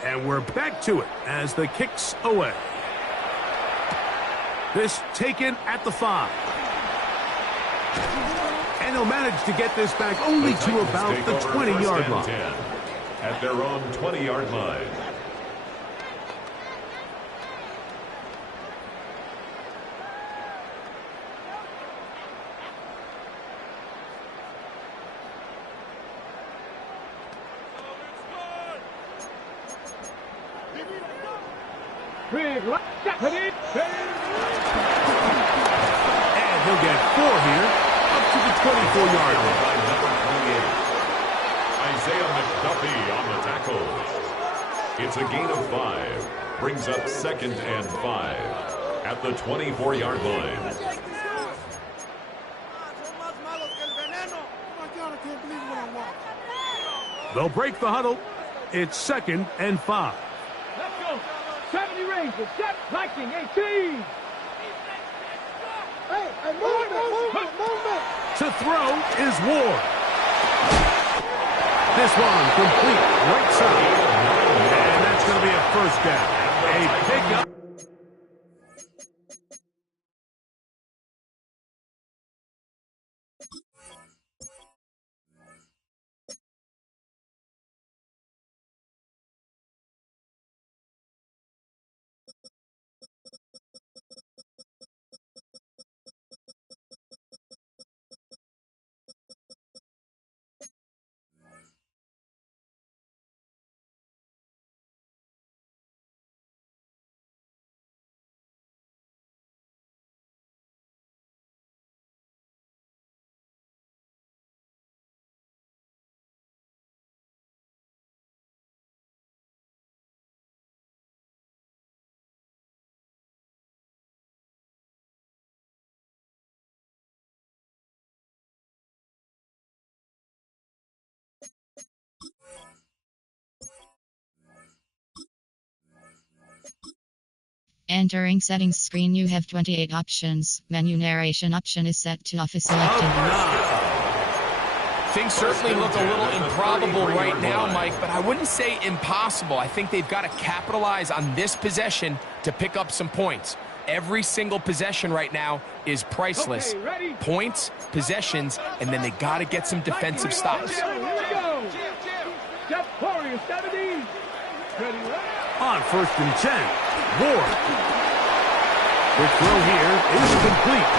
and we're back to it as the kick's away. This taken at the 5. And he'll manage to get this back only to about the 20-yard line. At their own 20-yard line. And he'll get 4 here, up to the 24-yard line. Number 28, Isaiah McDuffie on the tackle. It's a gain of 5. Brings up 2nd and 5 at the 24-yard line. They'll break the huddle. It's 2nd and 5. Let's go. 70 Rangers. Set. Viking 18. Hey, movement. To throw is Ward. This one complete right side. And that's going to be a first down. A pickup. Entering settings screen, you have 28 options. Menu narration option is set to off, is selected. Things certainly look a little improbable right now, Mike, but I wouldn't say impossible. I think they've got to capitalize on this possession to pick up some points. Every single possession right now is priceless. Points, possessions, and then they got to get some defensive stops. On 1st and 10, Ward. The throw here is complete.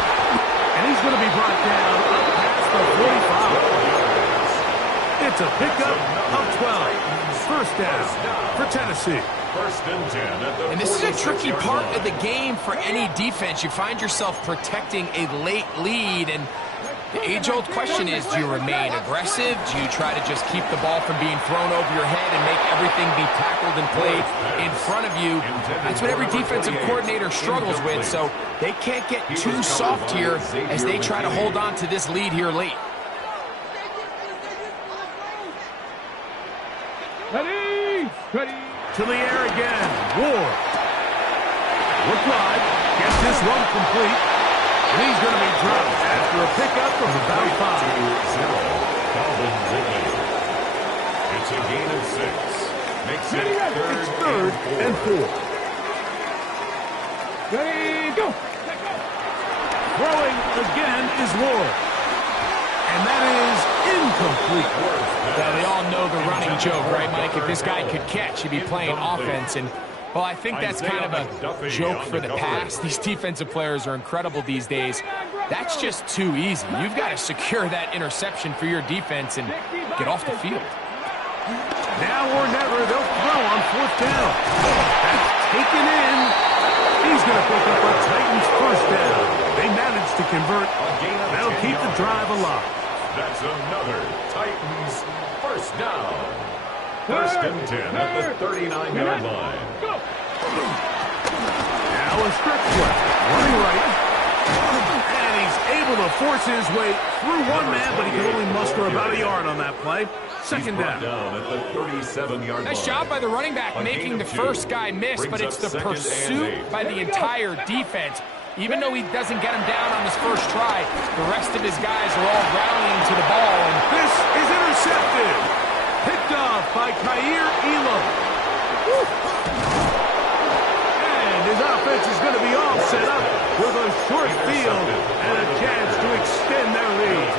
And he's going to be brought down up past the 45. It's a pickup of 12. First down for Tennessee. 1st and 10 at the And this is a tricky part of the game for any defense. You find yourself protecting a late lead, and the age-old question is, do you remain aggressive? Do you try to just keep the ball from being thrown over your head and make everything be tackled and played in front of you? That's what every defensive coordinator struggles with, so they can't get too soft here as they try to hold on to this lead here late. Ready. To the air again. Ward. Look wide. Gets this one complete. And he's going to be dropped after a pickup of about 5. Calvin Ridley. It's a gain of 6. Makes it It's 3rd and 4. Ready, go. Throwing again is Ward. And that is incomplete. Yeah, they all know the running joke, right, Mike? If this guy could catch, he'd be playing offense. And, well, I think that's kind of a joke for the past. These defensive players are incredible these days. That's just too easy. You've got to secure that interception for your defense and get off the field. Now or never, they'll throw on 4th down. That's taken in He's going to pick up a Titans first down. They managed to convert. That'll keep the drive alive. That's another Titans first down. First and 10 at the 39-yard line. Now a stretch play. Running right. And he's able to force his way through one man, but he can only muster about a yard on that play. Second down. At the 37-yard line. Nice job by the running back making the first guy miss, but it's the pursuit by the entire defense. Even though he doesn't get him down on his first try, the rest of his guys are all rallying to the ball. And this is intercepted. Picked off by Kaiir Elam. And his offense is going to be all set up with a short field and a chance to extend their lead.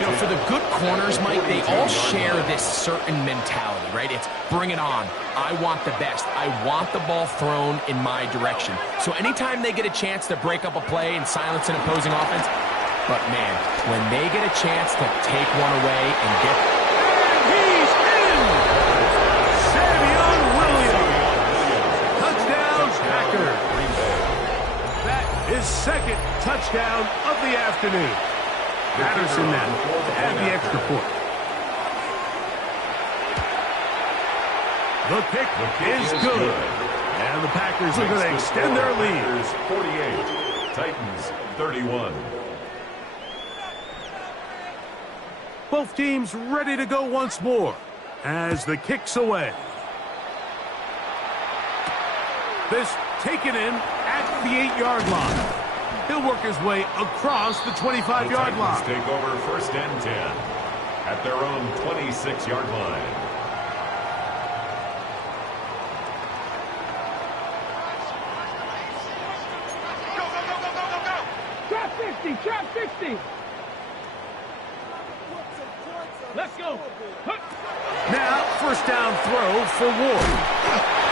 You know, for the good corners, Mike, they all share this certain mentality, right? It's bring it on. I want the best. I want the ball thrown in my direction. So anytime they get a chance to break up a play and silence an opposing offense, but man, when they get a chance to take one away and get... And he's in! Savion Williams. Touchdown, Packers. That is second touchdown of the afternoon. Patterson now to add the extra point. The kick is good. And the Packers are going to extend their lead. 48, Titans 31. Both teams ready to go once more as the kick's away. This taken in at the 8-yard line. He'll work his way across the 25-yard line. Take over first and 10 at their own 26-yard line. Trap 60, trap 60. Let's go. Now, first down throw for Ward.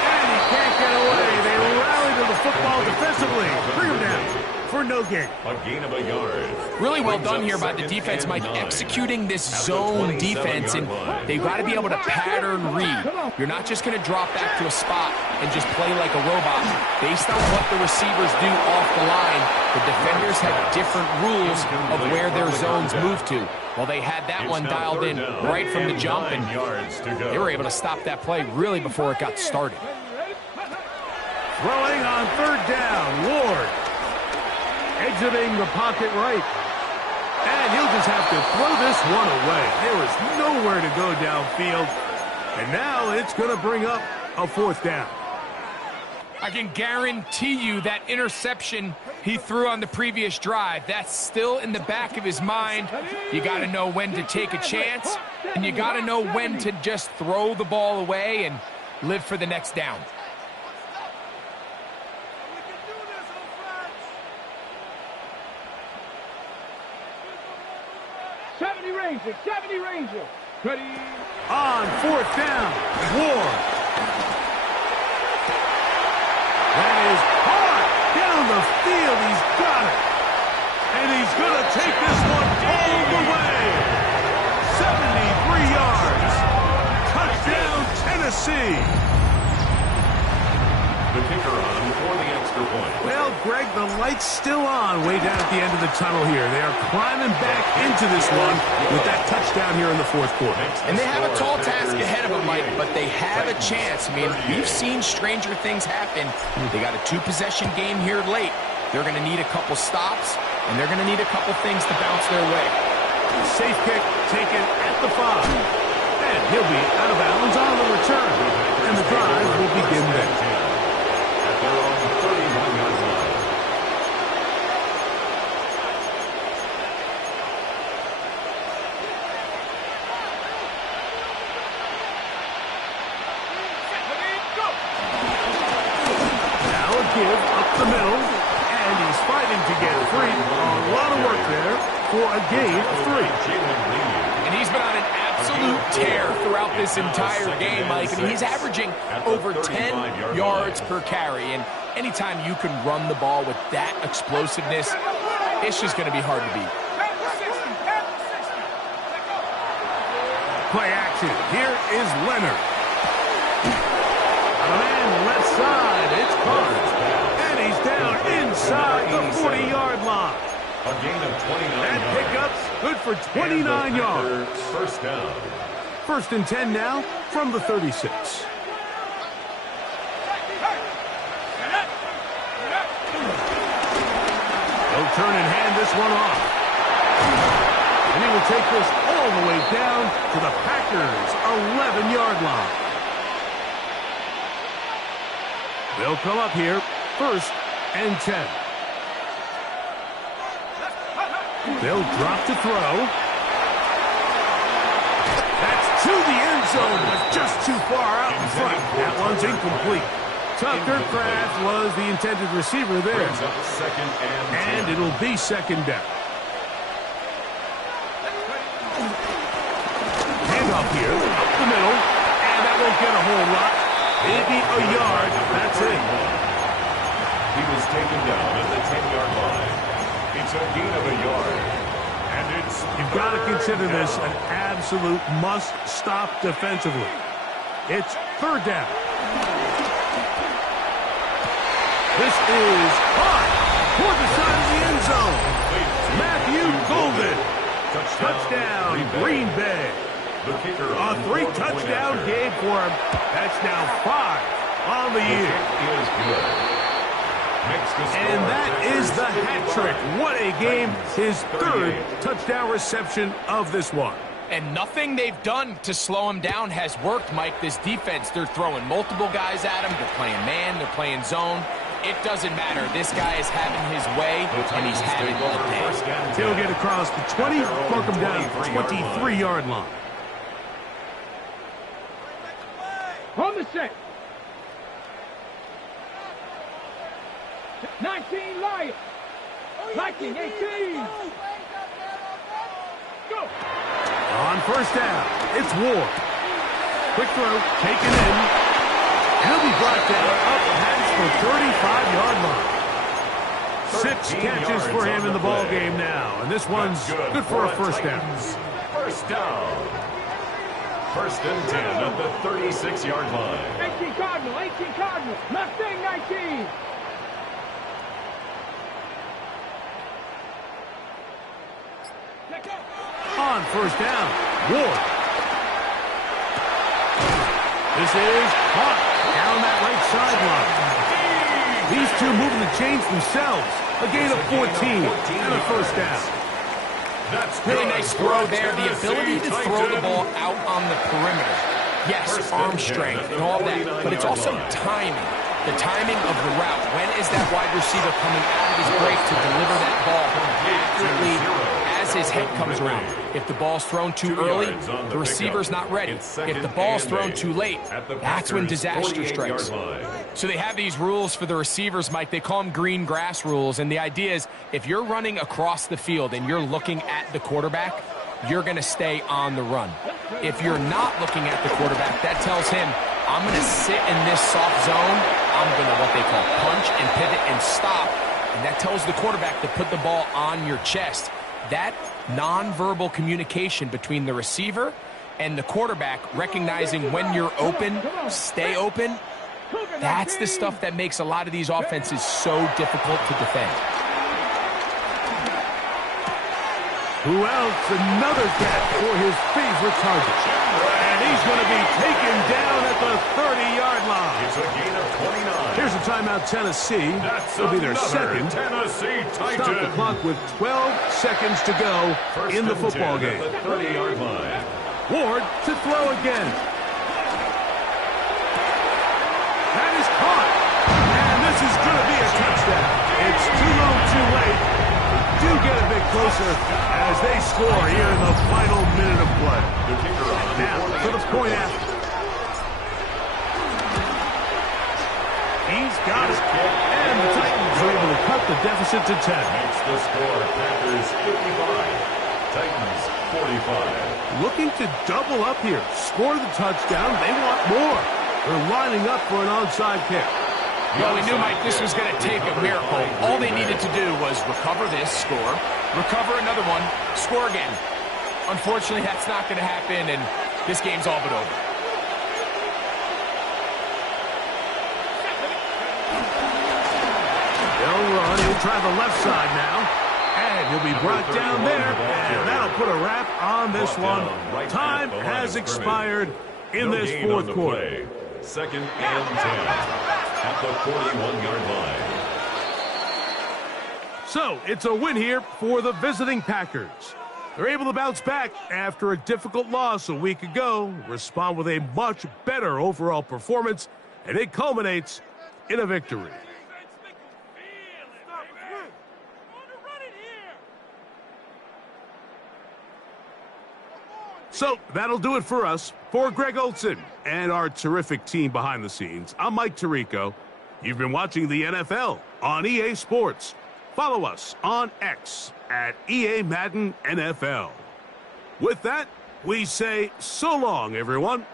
And he can't get away. They rally to the football defensively. Bring him down for no gain. A gain of a yard. Really well done here by the defense, Mike, executing this zone defense, and they've got to be able to pattern read. You're not just going to drop back to a spot and just play like a robot. Based on what the receivers do off the line, the defenders have different rules of where their zones move to. Well, they had that one dialed in right from the jump, and they were able to stop that play really before it got started. Throwing on third down, Ward. Exiting the pocket right. And he'll just have to throw this one away. There is nowhere to go downfield. And now it's going to bring up a fourth down. I can guarantee you that interception he threw on the previous drive, that's still in the back of his mind. You got to know when to take a chance, and you got to know when to just throw the ball away and live for the next down. 70 Ranger. Ready. On fourth down, Ward. That is hard down the field. He's got it. And he's going to take this one all the way. 73 yards. Touchdown, Tennessee. The kicker on for the extra point. Well, Greg, the light's still on way down at the end of the tunnel here. They are climbing back into this one with that touchdown here in the fourth quarter. And they have a tall task ahead of them, Mike, but they have a chance. I mean, we've seen stranger things happen. They got a two-possession game here late. They're going to need a couple stops, and they're going to need a couple things to bounce their way. Safe kick taken at the 5. And he'll be out of bounds on the return. And the drive will begin there. They're on the 31-yard line. Now a give up the middle, and he's fighting to get free. A lot of work there for a gain of 3. And he's been on an absolute tear throughout this entire game, Mike. I mean, he's averaging over 10 yards per carry. And anytime you can run the ball with that explosiveness, it's just going to be hard to beat. Play action. Here is Leonard. A man left side. It's caught. And he's down inside the 40-yard line. A gain of 29 That yards. pickup's good for 29 yards. First down. 1st and 10 now from the 36. He'll turn and hand this one off. And he will take this all the way down to the Packers' 11-yard line. They'll come up here, 1st and 10. They'll drop to throw. That's to the end zone, but just too far out in front. That one's incomplete. Tucker Kraft was the intended receiver there. Brings up 2nd and 10. And it'll be 2nd down. Hand off here, up the middle, and that won't get a whole lot. Maybe a yard, that's it. He was taken down at the 10-yard line. It's a gain of a yard. And it's... You've got to consider this an absolute must-stop defensively. It's 3rd down. This is hot toward the side of the end zone. Matthew Golden. Touchdown, Green Bay. The kicker A 3-touchdown game for him. That's now 5 on the year. Is good. And that is the hat trick. What a game. His 3rd touchdown reception of this one. And nothing they've done to slow him down has worked, Mike. This defense, they're throwing multiple guys at him. They're playing man. They're playing zone. It doesn't matter. This guy is having his way, and he's having all day. He'll get across the 20, mark him down at the 23-yard line. On the set. 19 Lions. Liking 18. Go. On 1st down, it's Ward. Quick throw, taken in. He'll be brought down up past the 35-yard line. 6 catches for him in the ball game now, and this one's good for a 1st down. 1st down. 1st and 10 at the 36-yard line. 18 Cardinal, 18 Cardinal. Mustang 19. On 1st down, Ward. This is hot down that right sideline. These two moving the chains themselves. A gain of 14 and a 1st down. That's Really nice throw there. The ability to throw the ball out on the perimeter. Yes, arm strength and all that, but it's also timing. The timing of the route. When is that wide receiver coming out of his break to deliver that ball accurately as his head comes around? If the ball's thrown too early, the receiver's not ready. If the ball's thrown too late, that's when disaster strikes. So they have these rules for the receivers, Mike. They call them green grass rules, and the idea is if you're running across the field and you're looking at the quarterback, you're going to stay on the run. If you're not looking at the quarterback, that tells him, I'm going to sit in this soft zone. I'm going to what they call punch and pivot and stop. And that tells the quarterback to put the ball on your chest. That nonverbal communication between the receiver and the quarterback, recognizing when you're open, stay open, that's the stuff that makes a lot of these offenses so difficult to defend. Who else? Another catch for his favorite target. And he's going to be taken down at the 30-yard line. It's a gain of 29. Here's a timeout, Tennessee. It'll be their 2nd. Tennessee Titan. Stop the clock with 12 seconds to go in the football game. At the 30-yard line. Ward to throw again. That is caught. And this is going to be a touchdown. It's too low, too late. Do get a bit closer as they score here in the final minute of play. The kicker on Now, for the point after. He's got it. And the Titans are able to cut the deficit to 10. Makes the score Packers 55. Titans 45. Looking to double up here. Score the touchdown. They want more. They're lining up for an onside kick. Well, we knew, Mike, this was going to take a miracle. All they needed to do was recover this, score, recover another one, score again. Unfortunately, that's not going to happen, and this game's all but over. He'll try the left side now. And he'll be brought down there. And that'll put a wrap on this one. Time has expired in this fourth quarter. Second and 10 at the 41-yard line. So, it's a win here for the visiting Packers. They're able to bounce back after a difficult loss a week ago, respond with a much better overall performance, and it culminates in a victory. So, that'll do it for us. For Greg Olson and our terrific team behind the scenes, I'm Mike Tirico. You've been watching the NFL on EA Sports. Follow us on X at EA Madden NFL. With that, we say so long, everyone.